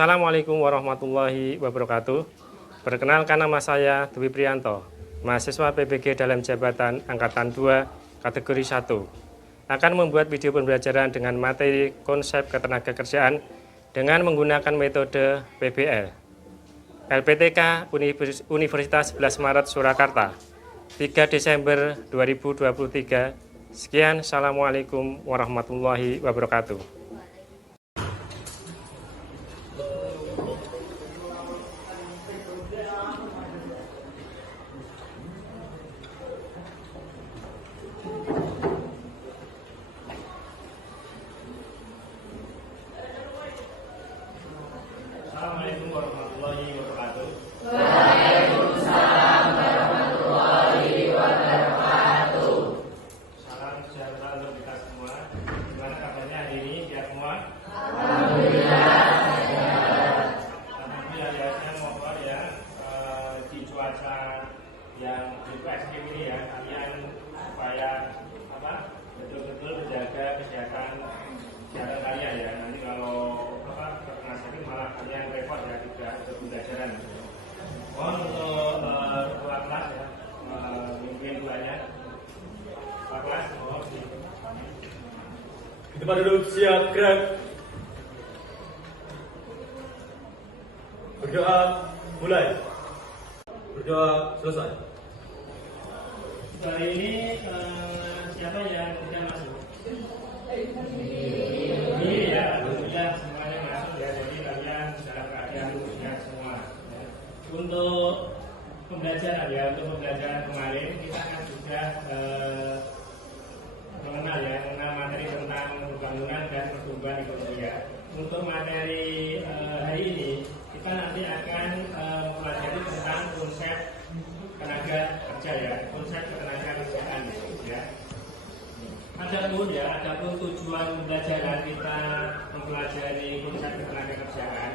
Assalamualaikum warahmatullahi wabarakatuh. Perkenalkan, nama saya Dwi Priyanto, mahasiswa PBG dalam jabatan Angkatan 2 kategori 1. Akan membuat video pembelajaran dengan materi konsep ketenagakerjaan dengan menggunakan metode PBL. LPTK Universitas 11 Maret Surakarta, 3 Desember 2023. Sekian, Assalamualaikum warahmatullahi wabarakatuh. Assalamualaikum warahmatullahi wabarakatuh. Waalaikumsalam warahmatullahi wabarakatuh. Salam sejahtera untuk kita semua. Gimana kabarnya hari ini ya semua? Alhamdulillah. Tapi aliasnya mohon ya, di cuaca yang cukup ekstrim ini ya, kalian supaya betul-betul menjaga kesehatan kalian ya. Nanti kalau terkena sakit malah kalian repot ya, tidak ada pembelajaran. Mohon untuk ketua kelas ya, mungkin duanya ketua kelas mohon Di tempat duduk, siap, gerak. Berdoa, mulai. Berdoa, selesai. hari ini siapa yang sudah masuk? Ini ya, alhamdulillah semuanya masuk ya, jadi kalian dalam keadaan ujian semua. Untuk pembelajaran ya, untuk pembelajaran kemarin kita kan sudah mengenal materi tentang pembangunan dan pertumbuhan ekonomi ya. Untuk materi hari ini kita nanti akan mempelajari tentang konsep tenaga kerja ya, konsep tenaga kerjaan ya. Adapun tujuan pembelajaran kita mempelajari konsep tenaga kerjaan.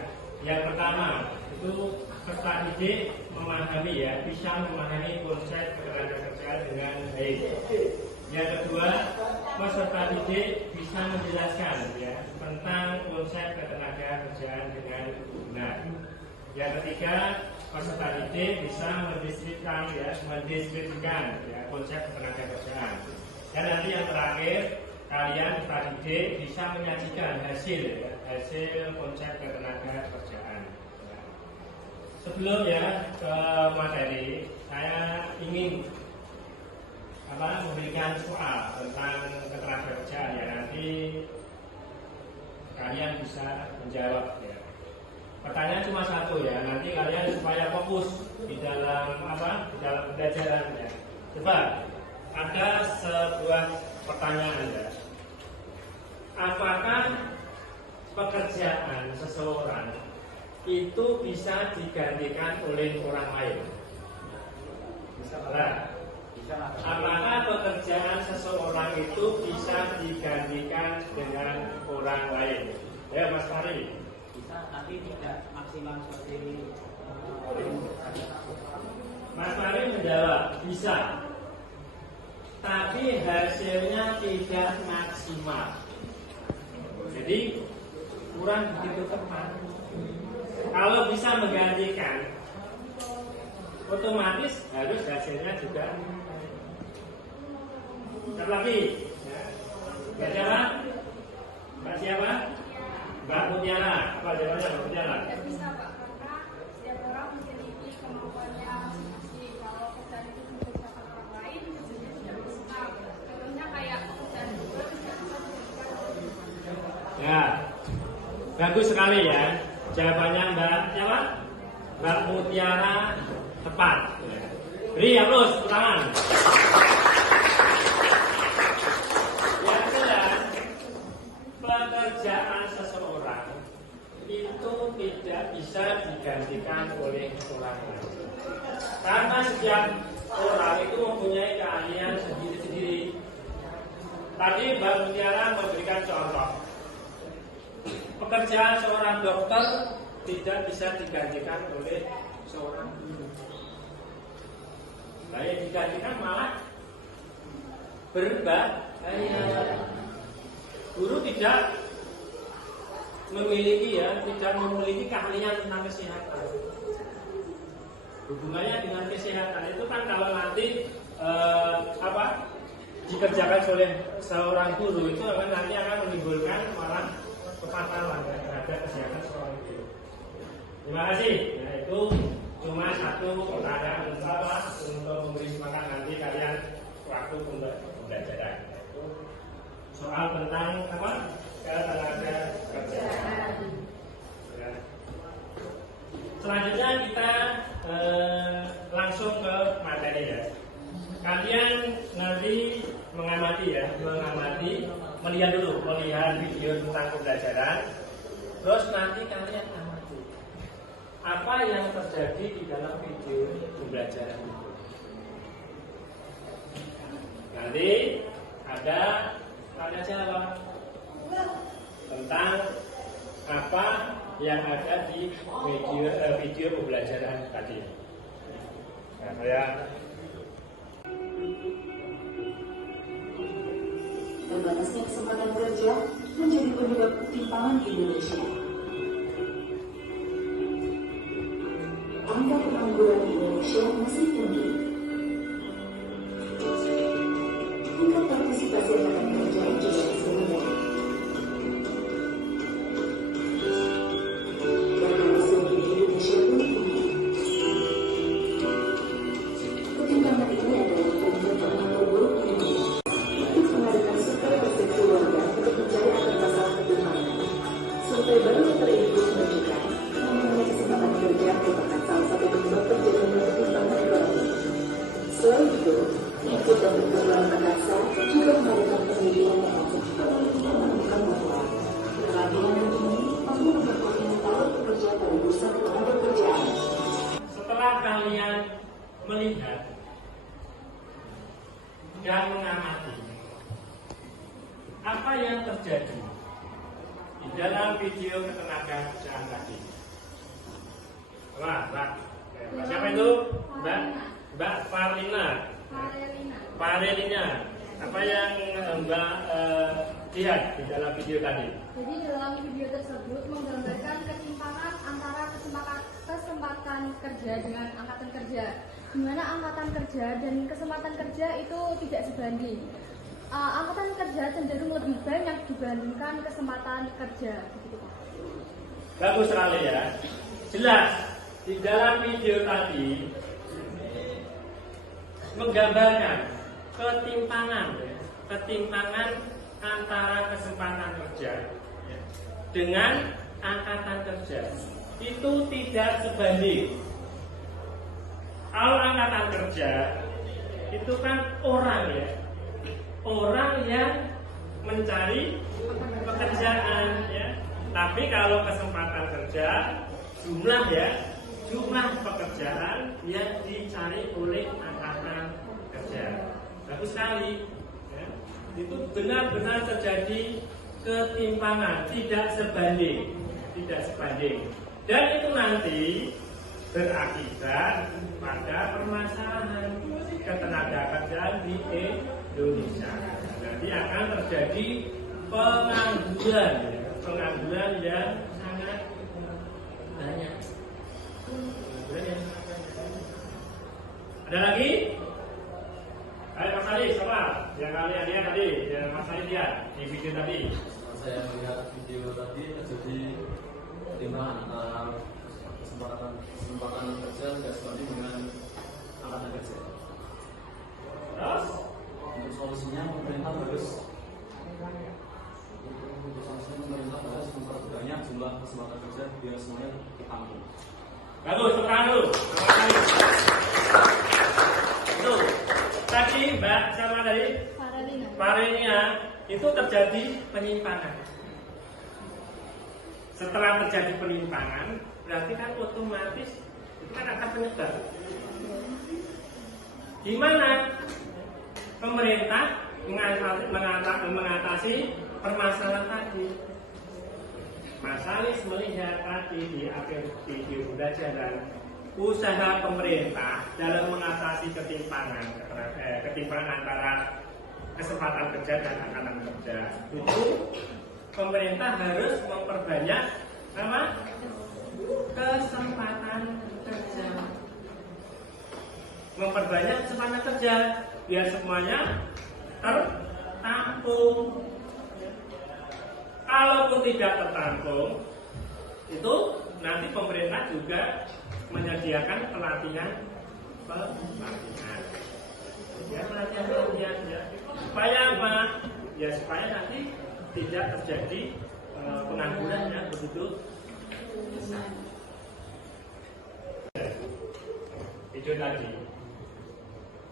Yang pertama itu peserta didik memahami ya, bisa memahami konsep tenaga kerjaan dengan baik. Yang kedua, peserta didik bisa menjelaskan ya tentang konsep tenaga kerjaan dengan benar. Yang ketiga, peserta didik bisa mendeskripsikan ya konsep tenaga kerjaan. Dan nanti yang terakhir, kalian peserta didik bisa menyajikan hasil konsep tenaga kerjaan. Sebelum ya ke materi, saya ingin memberikan soal tentang ketenaga kerjaan ya, nanti kalian bisa menjawab ya. Pertanyaan cuma satu ya, nanti kalian supaya fokus di dalam di dalam pembelajaran ya. Coba ada sebuah pertanyaan ya. Apakah pekerjaan seseorang itu bisa digantikan oleh orang lain? Apakah pekerjaan seseorang itu bisa digantikan dengan orang lain? Ya Mas Fari. Bisa, tapi tidak maksimal seperti Mas Fari menjawab bisa, tapi hasilnya tidak maksimal. Jadi kurang begitu tepat. Kalau bisa menggantikan, otomatis harus hasilnya juga. Terlebih, Mbak siapa? Mbak siapa? Mbak Mutiara. Apa jawabannya Mbak Mutiara? Tidak bisa Pak, karena setiap orang memiliki kemampuannya masing-masing. Kalau pekerjaan itu mengerjakan orang lain, hasilnya tidak maksimal. Contohnya kayak pekerjaan juga tidak bisa dikerjakan. Ya, bagus sekali ya. Jawabannya Mbak siapa? Mbak Mutiara tepat. Beri aplaus, tangan. Yang jelas, pekerjaan seseorang itu tidak bisa digantikan oleh orang lain. Karena setiap orang itu mempunyai keahlian sendiri-sendiri. Tadi Mbak Mutiara memberikan contoh. Pekerjaan seorang dokter tidak bisa digantikan oleh seorang guru. Yang digantikan malah berbahaya. Guru tidak tidak memiliki keahlian tentang kesehatan. Hubungannya dengan kesehatan itu kan kalau nanti dikerjakan oleh seorang guru itu nanti akan menimbulkan malah kepatalan terhadap kesehatan seorang guru. Terima kasih. Nah, itu cuma satu pertanyaan untuk memberi semangat nanti kalian waktu untuk pembelajaran. Itu soal tentang ketenaga kerjaan. Ya. Selanjutnya kita langsung ke materi ya. Kalian nanti melihat video tentang pembelajaran, terus nanti kalian amati apa yang terjadi di dalam video pembelajaran itu. Nanti ada tanya jawab tentang apa yang ada di video pembelajaran tadi. Nah, saya Terbatasnya kesempatan kerja menjadi penyebab ketimpangan di Indonesia. Angka pengangguran di Indonesia masih tinggi. Tingkat partisipasi angkatan kerja juga masih rendah. Bahkan usia di Indonesia pun tinggi. Ketimpangan ini adalah fenomena yang terburuk di dunia. Mengadakan survei persepsi warga untuk mencari akar masalah ketimpangan. Survei baru yang terinfus menunjukkan minimnya kesempatan kerja merupakan salah satu penyebab terjadinya ketimpangan ekonomi. Selain itu, ikut dan berkeluaran angkasa juga mengadakan penelitian yang menemukan bahwa kelahiran ini mampu memperkuat mental pekerja pada pusat ketenagakerjaan. setelah kalian melihat dan mengamati apa yang terjadi di dalam video ketenagakerjaan tadi. Mbak siapa itu? Mbak Farelina. Apa yang Mbak lihat di dalam video tadi? Jadi dalam video tersebut menggambarkan ketimpangan antara kesempatan kerja dengan angkatan kerja, di mana angkatan kerja dan kesempatan kerja itu tidak sebanding. Angkatan kerja cenderung lebih banyak dibandingkan kesempatan kerja. Begitu, Pak. Bagus sekali ya. Jelas di dalam video tadi menggambarkan ketimpangan antara kesempatan kerja dengan angkatan kerja itu tidak sebanding. Kalau angkatan kerja itu kan orang yang mencari pekerjaan ya. Tapi kalau kesempatan kerja jumlah pekerjaan yang dicari oleh angkatan kerja. Bagus sekali ya. Itu benar-benar terjadi ketimpangan, tidak sebanding. Dan itu nanti berakibat pada permasalahan ketenagakerjaan di Indonesia. Nanti akan terjadi pengangguran yang sangat banyak. Ada lagi? Ayo Mas Ali, siapa? Yang kalian lihat tadi, yang Mas Ali lihat di video tadi. Saya melihat video tadi terjadi ketimpangan antara kesempatan kerja tidak sebanding dengan angkatan kerja. Terus? Untuk solusinya pemerintah harus memperbanyak jumlah kesempatan kerja biar semuanya ditampung. Bagus, tekan dulu. Itu tadi Mbak sama dari Farelina itu terjadi penyimpangan. Setelah terjadi penyimpangan, berarti kan otomatis itu kan akan menyebar. Di mana pemerintah mengatasi permasalahan tadi. Mas Alis melihat tadi di akhir video pembelajaran usaha pemerintah dalam mengatasi ketimpangan antara kesempatan kerja dan angkatan kerja itu pemerintah harus memperbanyak apa? Kesempatan kerja. Memperbanyak kesempatan kerja biar semuanya tertampung. Kalaupun tidak tertampung, itu nanti pemerintah juga menyediakan pelatihan ya, pelatihan ya. Supaya apa? Ya supaya nanti tidak terjadi pengangguran yang begitu besar. Itu tadi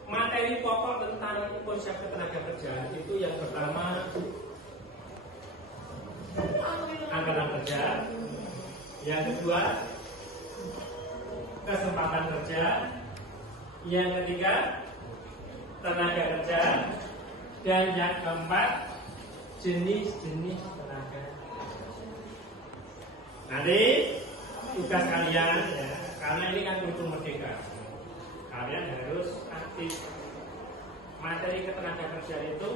materi pokok tentang konsep ketenaga kerjaan itu yang pertama angkatan kerja, yang kedua kesempatan kerja, yang ketiga tenaga kerja, dan yang keempat jenis-jenis tenaga. Nanti tugas kalian ya, karena ini kan kurikulum merdeka, kalian harus aktif. Materi ketenaga kerja itu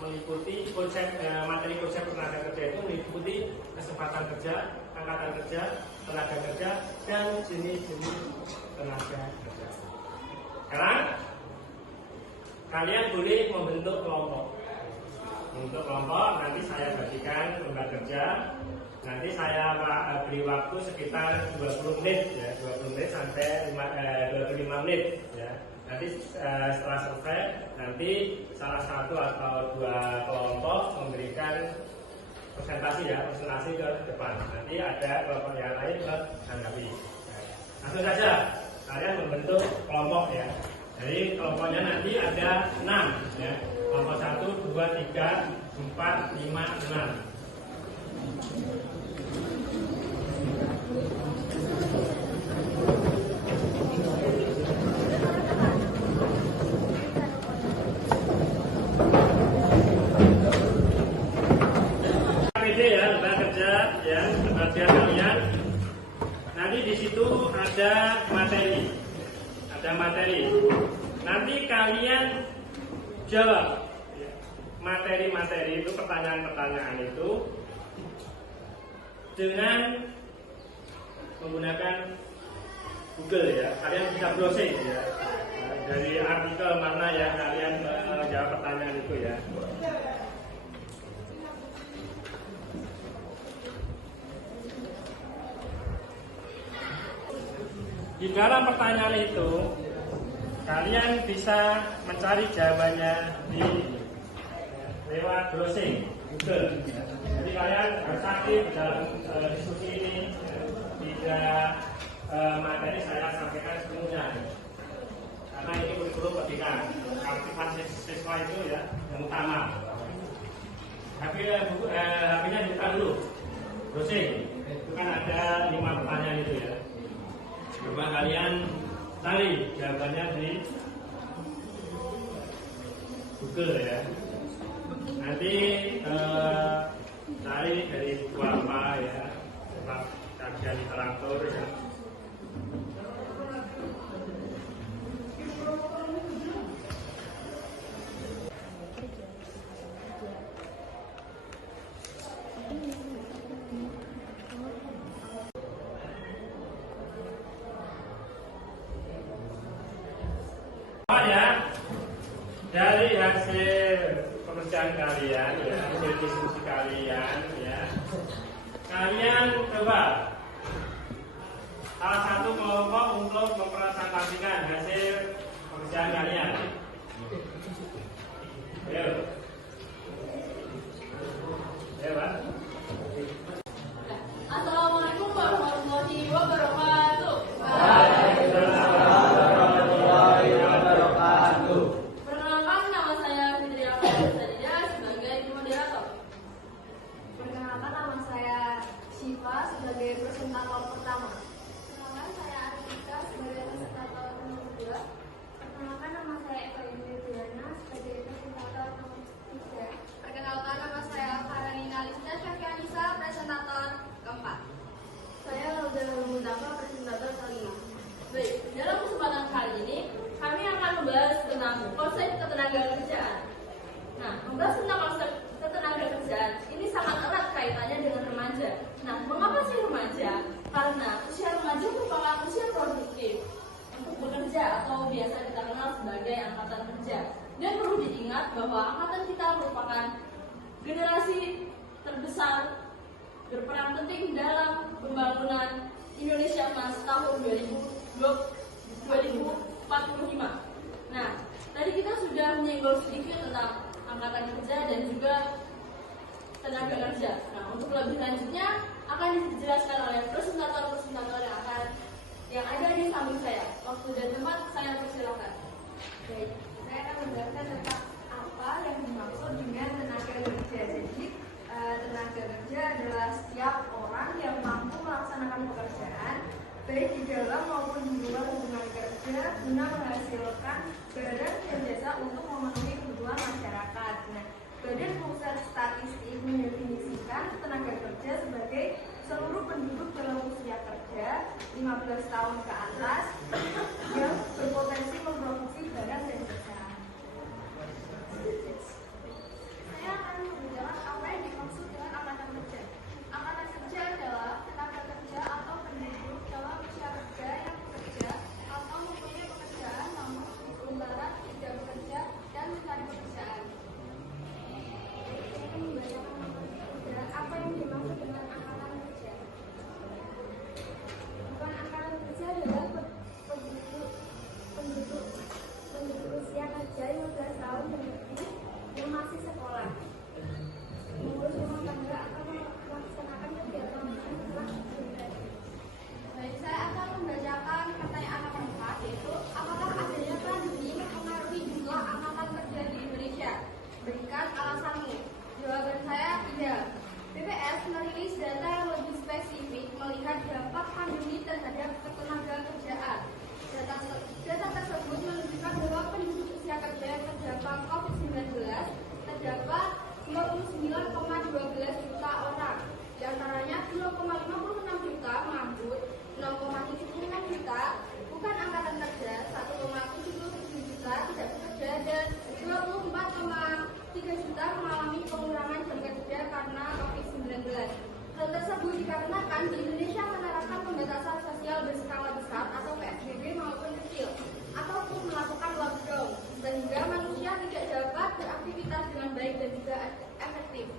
meliputi konsep materi konsep tenaga kerja itu meliputi kesempatan kerja, angkatan kerja, tenaga kerja, dan jenis-jenis tenaga kerja. Sekarang kalian boleh membentuk kelompok. Untuk kelompok nanti saya bagikan lembar kerja. Nanti saya beri waktu sekitar 20 menit ya, 20 menit sampai 25 menit ya. Nanti setelah selesai, nanti salah satu atau dua kelompok memberikan presentasi ke depan. Nanti ada kelompok yang lain menanggapi. Langsung saja kalian membentuk kelompok ya. Jadi kelompoknya nanti ada 6 ya. Kelompok 1, 2, 3, 4, 5, 6. Kalian nanti di situ ada materi. Nanti kalian jawab materi-materi itu, pertanyaan-pertanyaan itu dengan menggunakan Google ya. Kalian bisa browsing ya, dari artikel mana yang kalian jawab pertanyaan itu ya. Di dalam pertanyaan itu kalian bisa mencari jawabannya lewat browsing Google. Jadi kalian harus aktif dalam diskusi ini. Tidak materi saya sampaikan sepenuhnya, karena ini kurikulum merdeka. Aktifan siswa itu ya yang utama. HP-nya dibuka dulu, browsing. Itu kan ada 5 pertanyaan itu ya. Coba kalian cari jawabannya di Google ya. Nanti cari dari buku apa ya, tentang kajian literatur ya. Dari hasil pekerjaan kalian, ya, hasil diskusi kalian, ya, kalian coba salah satu kelompok untuk mempresentasikan hasil pekerjaan kalian. Ayo, ya, Pak. Assalamualaikum warahmatullahi wabarakatuh. Sebagai presentator pertama. Perkenalkan saya Arifika sebagai presentator nomor 2. Perkenalkan nama saya Eka Indri Diana sebagai presentator nomor generasi terbesar berperan penting dalam pembangunan Indonesia Emas tahun 2045. Nah, tadi kita sudah menyinggung sedikit tentang angkatan kerja dan juga tenaga kerja. Nah, untuk lebih lanjutnya akan dijelaskan oleh presentator-presentator yang ada di samping saya. Waktu dan tempat saya persilakan. Baik, saya akan menjelaskan tentang apa yang dimaksud dengan tenaga kerja. Jadi, tenaga kerja adalah setiap orang yang mampu melaksanakan pekerjaan baik di dalam maupun di luar hubungan kerja guna menghasilkan barang dan jasa untuk memenuhi kebutuhan masyarakat. Nah, Badan Pusat Statistik mendefinisikan tenaga kerja sebagai seluruh penduduk dalam usia kerja 15 tahun ke atas yang berpotensi memproduksi barang dan jasa. Saya akan membicarakan apa yang dimaksud dengan angkatan kerja. Angkatan kerja adalah tenaga kerja atau penduduk dalam usia kerja yang bekerja atau mempunyai pekerjaan namun sementara tidak bekerja dan mencari pekerjaan. Saya akan membacakan apa yang dimaksud dengan angkatan kerja. Bukan angkatan kerja adalah penduduk usia kerja 15 tahun dan lebih yang masih sekolah, mengurus rumah tangga atau melaksanakan kegiatan setelah bekerja. Baik, saya akan membacakan pertanyaan nomor 4, yaitu apakah adanya pandemi mempengaruhi jumlah angkatan kerja di Indonesia? Berikan alasanmu. Jawaban saya tidak. BPS merilis data yang lebih spesifik melihat dampak pandemi terhadap ketenaga kerjaan. Data tersebut menunjukkan bahwa penduduk usia kerja yang terdampak COVID-19 terdapat 29,12 juta orang. Di antaranya 2,56 juta menganggur, 6,76 juta bukan angkatan kerja, 1,77 juta tidak bekerja, dan 24,3 juta mengalami pengurangan jam kerja karena COVID-19. Hal tersebut dikarenakan di Indonesia menerapkan pembatasan sosial berskala besar atau PSBB maupun kecil, ataupun melakukan lockdown, sehingga manusia tidak dapat beraktivitas dengan baik dan juga efektif.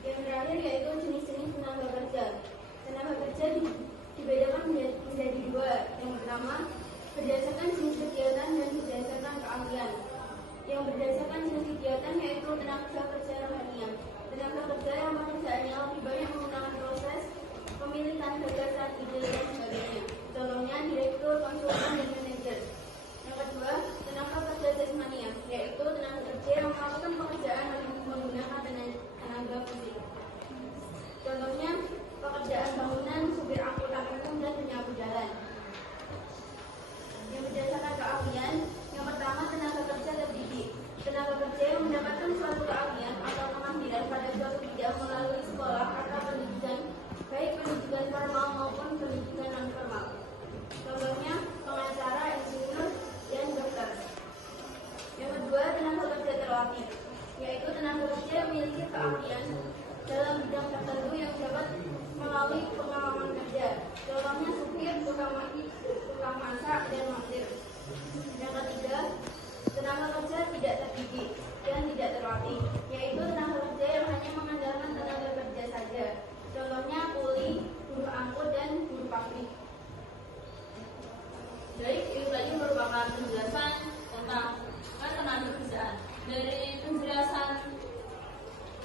Yang terakhir yaitu jenis-jenis tenaga kerja. Tenaga kerja dibedakan menjadi dua. Yang pertama, berdasarkan jenis kegiatan dan berdasarkan keahlian. Yang berdasarkan jenis kegiatan yaitu tenaga kerja rohaniah. Tenaga kerja yang pekerjaannya lebih banyak menggunakan proses pemilihan gagasan, ide, dan sebagainya. Contohnya direktur, konsultan, dan manajer. Yang kedua, tenaga kerja jasmania, yaitu tenaga kerja yang melakukan pekerjaan menggunakan tenaga fisik. Contohnya pekerjaan bangunan, supir angkutan umum, dan penyapu jalan. Yang berdasarkan keahlian, yang pertama tenaga kerja terdidik. Tenaga kerja yang mendapatkan suatu keahlian atau kemampiran pada suatu bidang melalui sekolah atau pendidikan, baik pendidikan formal maupun pendidikan non formal. Contohnya pengacara, insinyur, dan dokter. Yang kedua, tenaga kerja terlatih, yaitu tenaga kerja yang memiliki keahlian dalam bidang tertentu yang dapat melalui pengalaman kerja. Contohnya supir, tukang masak, dan montir. Yang ketiga, tenaga kerja tidak terdidik dan tidak terlatih, yaitu tenaga kerja yang hanya mengandalkan tenaga kerja saja. Contohnya kuli, buruh angkut, dan buruh pabrik. Baik, itu tadi merupakan penjelasan tentang tenaga kerjaan. Dari penjelasan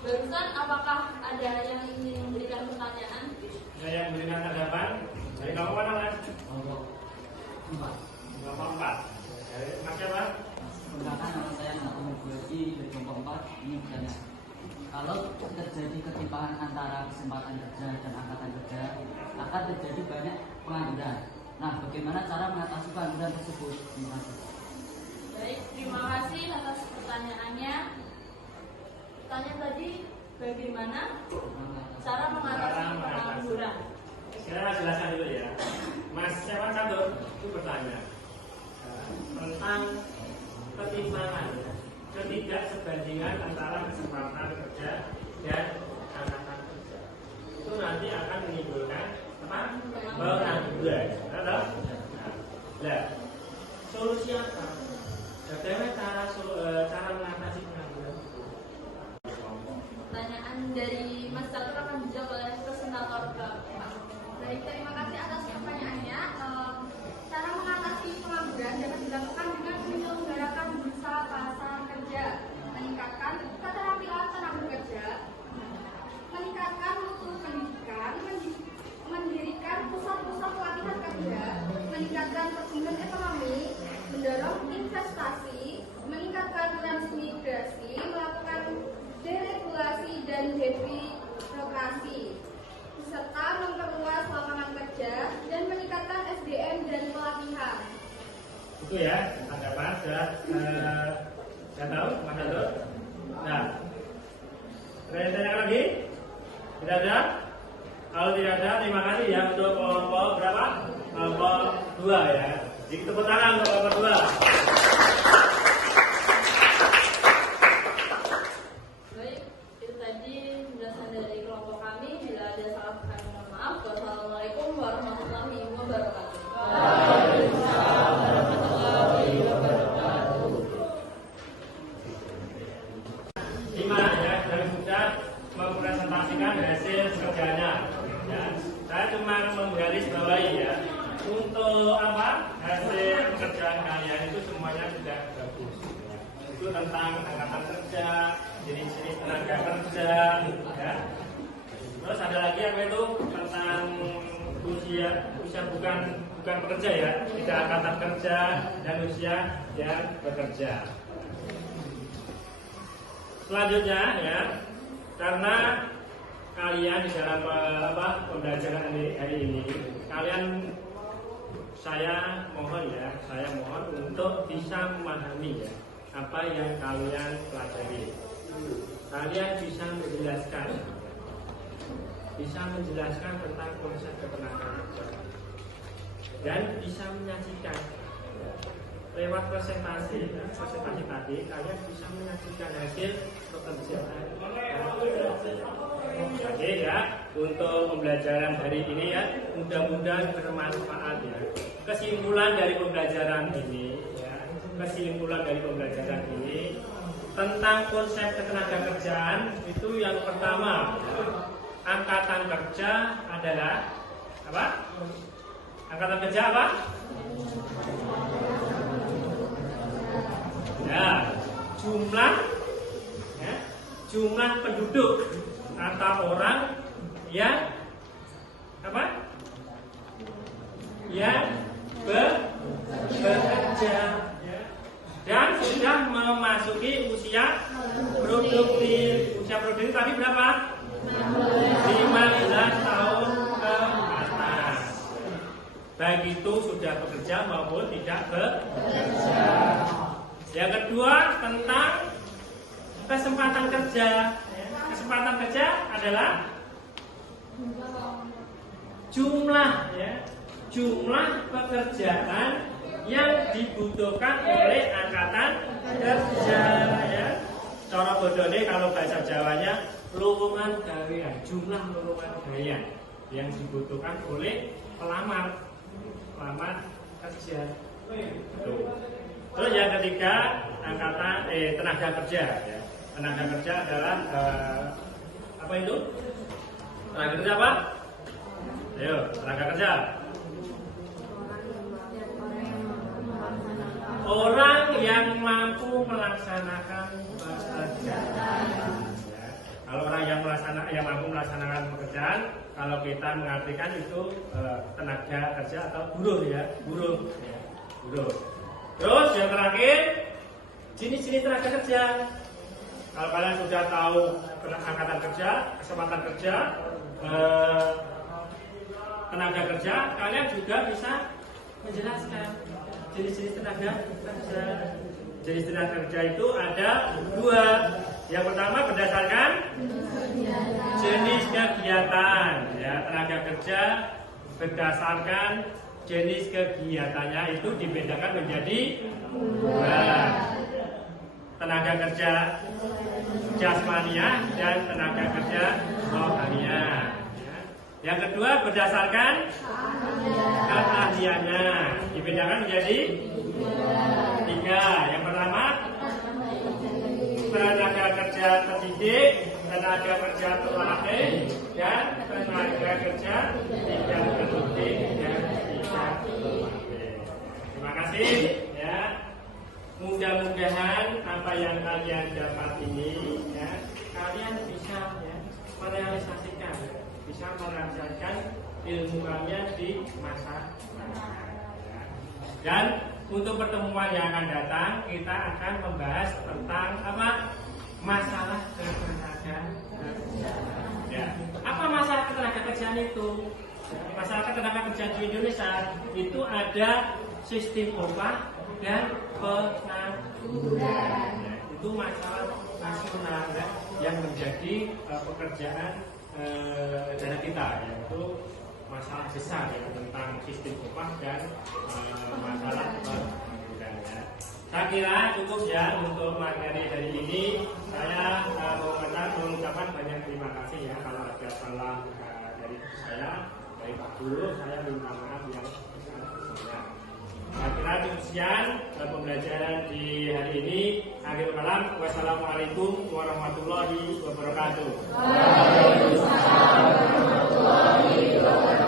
barusan, apakah ada yang ingin memberikan pertanyaan? Ada yang memberikan tanggapan? Dari kamu mana, Mas? Kelompok 4. Dari Mas siapa? Perkenalkan, nama saya Naum Buati dari kelompok 4. Ini bertanya, kalau terjadi ketimpangan antara kesempatan kerja dan angkatan kerja, akan terjadi banyak pengangguran. Nah, bagaimana cara mengatasi pengangguran tersebut? Terima kasih. Baik, terima kasih atas pertanyaannya. Pertanyaan tadi, bagaimana cara mengatasi pengangguran? Saya jelaskan dulu ya. Mas siapa satu itu bertanya tentang ketimpangan, ketidaksebandingan antara kesempatan kerja dan angkatan kerja. Itu nanti akan menimbulkan apa? Pengangguran. Nah, solusi apa? Bagaimana cara mengatasi pengangguran itu? Baik, terima kasih atas pertanyaannya. Cara mengatasi pengangguran dapat dilakukan dengan menyelenggarakan bursa pasar kerja, meningkatkan keterampilan tenaga kerja, meningkatkan mutu pendidikan, mendirikan pusat-pusat pelatihan kerja, meningkatkan pertumbuhan ekonomi, mendorong investasi, meningkatkan transmigrasi, melakukan deregulasi dan debirokrasi, serta memperluas lapangan kerja dan meningkatkan SDM dan pelatihan. Itu ya, ada Mas ya. Saya tahu, Mas Ado. Nah, ada yang lagi? Tidak ada? Kalau tidak ada, terima kasih ya untuk kelompok berapa? Kelompok 2 ya. Jadi tepuk tangan untuk kelompok 2. Baik, itu tadi penjelasan dari kelompok kami. Bila ada salah kami mohon maaf. Wassalamualaikum warahmatullahi wabarakatuh. Waalaikumsalam warahmatullahi wabarakatuh. 5 ya, kami sudah mempresentasikan hasil kerjanya. Ya, saya cuma menggaris bawahi ya. Untuk apa? Hasil pekerjaan kalian itu semuanya sudah bagus. Itu tentang angkatan kerja, jenis-jenis tenaga kerja, ya. Terus ada lagi apa itu tentang usia bukan pekerja ya, tidak angkatan kerja dan usia yang bekerja. Selanjutnya ya, karena kalian di dalam pembelajaran hari ini, saya mohon untuk bisa memahami ya apa yang kalian pelajari. Kalian bisa menjelaskan tentang konsep ketenagakerjaan dan bisa menyajikan lewat presentasi tadi kalian bisa menyajikan hasil pekerjaan. Oke ya, untuk pembelajaran hari ini ya, mudah-mudahan bermanfaat ya. Kesimpulan dari pembelajaran ini tentang konsep ketenagakerjaan itu yang pertama, angkatan kerja adalah apa? Angkatan kerja apa? Ya, jumlah penduduk atau orang yang apa? Yang bekerja ya, dan sudah memasuki usia produktif. Usia produktif tadi berapa? 15 tahun ke atas. Baik itu sudah bekerja maupun tidak bekerja. Yang kedua tentang kesempatan kerja. Kesempatan kerja adalah jumlah pekerjaan yang dibutuhkan oleh angkatan kerja ya. Cara bodone kalau bahasa Jawanya lowongan gawean, jumlah lowongan gawean yang dibutuhkan oleh pelamar kerja. Terus yang ketiga tenaga kerja ya. Tenaga kerja adalah apa itu? Tenaga kerja apa? Ayo, tenaga kerja. Orang yang mampu melaksanakan pekerjaan. Ya. Kalau orang yang mampu melaksanakan pekerjaan, kalau kita mengartikan itu tenaga kerja atau buruh ya, buruh. Terus yang terakhir, jenis-jenis tenaga kerja. Kalau kalian sudah tahu angkatan kerja, kesempatan kerja, tenaga kerja, kalian juga bisa menjelaskan jenis-jenis tenaga kerja. Jenis tenaga kerja itu ada 2. Yang pertama berdasarkan jenis kegiatan. Ya, tenaga kerja berdasarkan jenis kegiatannya itu dibedakan menjadi 2. Tenaga kerja jasmania dan tenaga kerja rohania. Yang kedua berdasarkan keahliannya dibedakan menjadi 3. Yang pertama tenaga kerja terdidik, tenaga kerja terlatih, dan tenaga kerja tidak terlatih. ini ya, kalian bisa ya, merealisasikan, bisa merealisasikan ilmu kalian di masa depan. Ya. Dan untuk pertemuan yang akan datang kita akan membahas tentang apa? Masalah ketenagakerjaan. Ya. Apa masalah ketenagakerjaan itu? Masalah ketenagakerjaan di Indonesia itu ada sistem upah dan pengangguran. Ya. Itu masalah nasional ya, yang menjadi pekerjaan negara kita, yaitu masalah besar ya, tentang sistem upah dan masalah pengangguran. Ya. Saya kira cukup ya untuk materi dari ini. Saya mengucapkan banyak terima kasih ya, kalau ada salah dari saya, dari Pak Guru, saya minta maaf yang besar-besarnya. Saya kira cukup sekian pembelajaran di hari ini. Akhir kalam, wassalamualaikum warahmatullahi wabarakatuh. Waalaikumsalam warahmatullahi wabarakatuh.